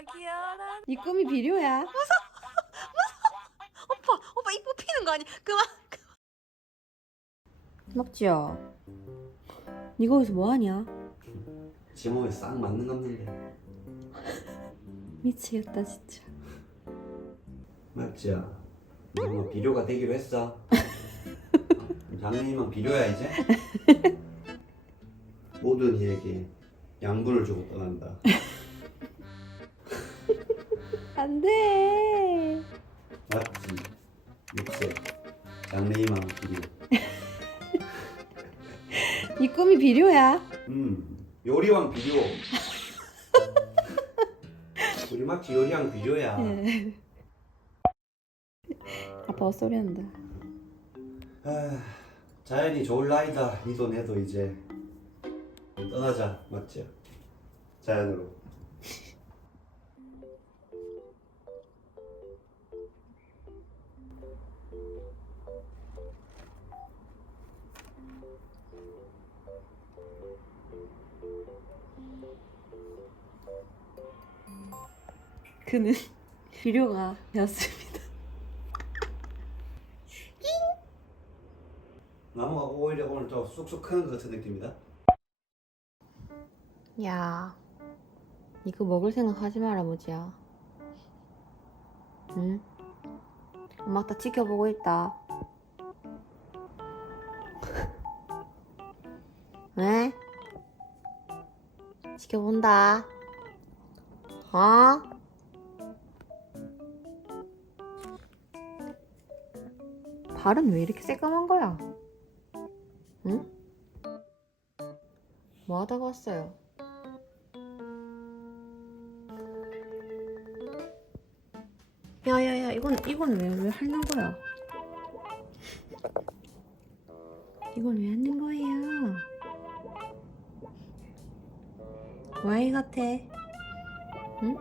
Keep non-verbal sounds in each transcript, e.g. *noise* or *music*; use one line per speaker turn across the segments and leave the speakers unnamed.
아 귀여워라.
네 꿈이 비료야.
오빠 오빠 입 뽑히는 거 아니? 그만.
먹지요. 니 거기서 뭐 하냐?
지 몸에 싹 맞는 갑는데
미치겠다 진짜.
맞지야 뭐 비료가 되기로 했어 장래희망 비료야 이제 *laughs* 모든 이에게 양분을 주고 떠난다
안 돼.
맞지 육세 장래희망 비료
네 꿈이 비료야.
음 요리왕 비료 우리 맞지 요리왕 비료야
예. 아빠 헛소리 한다.
아, 자연이 좋을 나이다 니도 내도 이제 떠나자 맞지 자연으로
그는 비료가 였습니다.
나무가 오히려 오늘 더 쑥쑥 크는 것 같은 느낌이다
야, 이거 먹을 생각 하지 마라, 무지야. 응? 엄마 다 지켜보고 있다. *laughs* 왜? 지켜본다. 어? 발은 왜 이렇게 새까만 거야? 응? 뭐 하다가 왔어요? 야야야 이건 이건 왜 왜 하는 거야? 이건 왜 하는 거예요? 와이 같아. 응?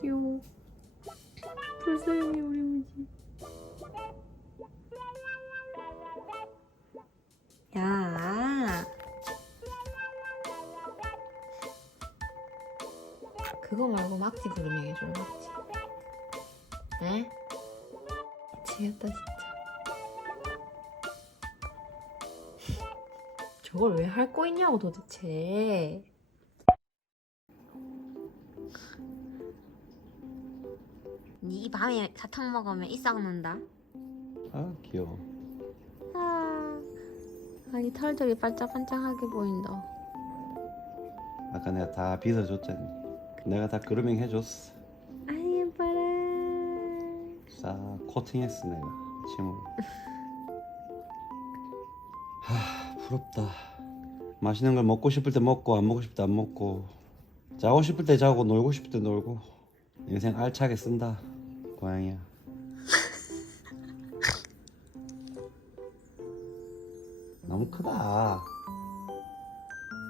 귀여워. 불쌍해 우리 무지. 야. 그거 말고 막지 부르면 해줘 막지 에? 미치겠다 진짜 저걸 왜 할 거 있냐고 도대체 니 밤에 사탕 먹으면 이 썩는다.
아 귀여워.
아, 아니 털들이 반짝반짝하게 보인다.
아까 내가 다 빗어줬잖니. 내가 다 그루밍 해줬어.
아 예뻐라.
싹 코팅했어 내가. 침으로. *laughs* 하 부럽다. 맛있는 걸 먹고 싶을 때 먹고 안 먹고 싶을 때 안 먹고. 자고 싶을 때 자고 놀고 싶을 때 놀고 인생 알차게 쓴다 고양이야. 너무 크다.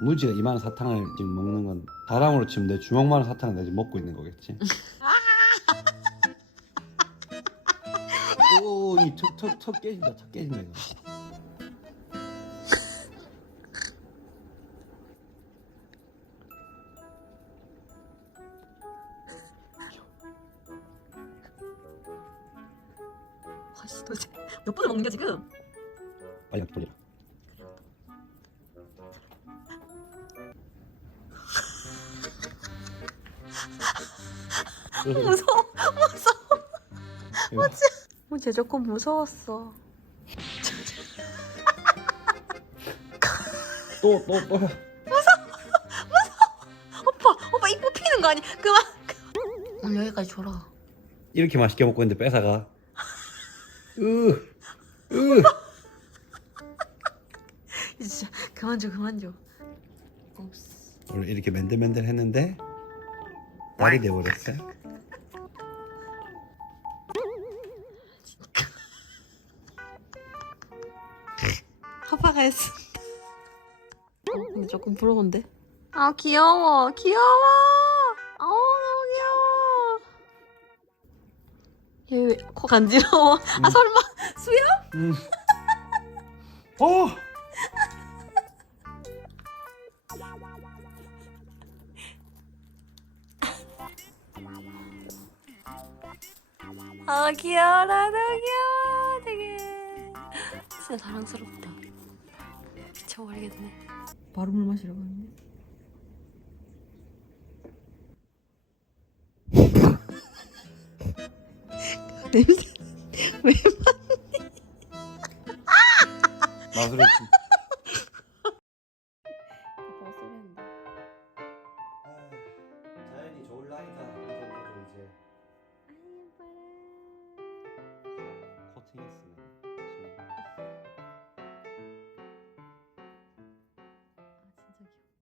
무지가 이만한 사탕을 지금 먹는 건 사람으로 치면 내 주먹만한 사탕을 내가 지금 먹고 있는 거겠지? *laughs* 오이 턱 턱 턱 깨진다 턱 깨진다 이거
씨 도대체 몇 번을 먹는 게 지금?
빨리 돌리라
무서워 무서워.
이거
뭐쟤 조금 무서웠어.
또, 또, 또.
오빠 오빠 입 뽑히는 거 아니? 그만. 오늘 여기까지 줘라.
이렇게 맛있게 먹고 있는데 뺏어가. 으, 으.
진짜 그만 줘 그만 줘.
오늘 이렇게 맨들맨들 했는데 날이 돼버렸어.
파파가 했어. 어, 근데 조금 부러운데? 아 귀여워 귀여워. 얘 코 간지러워. 아 음. 설마 수염?
음. *laughs* 어!
아 귀여워라 너무 귀여워 되게 진짜 사랑스럽다 미쳐버리겠네
마름을 마시라고 했는데
냄새. *laughs* 왜
마술했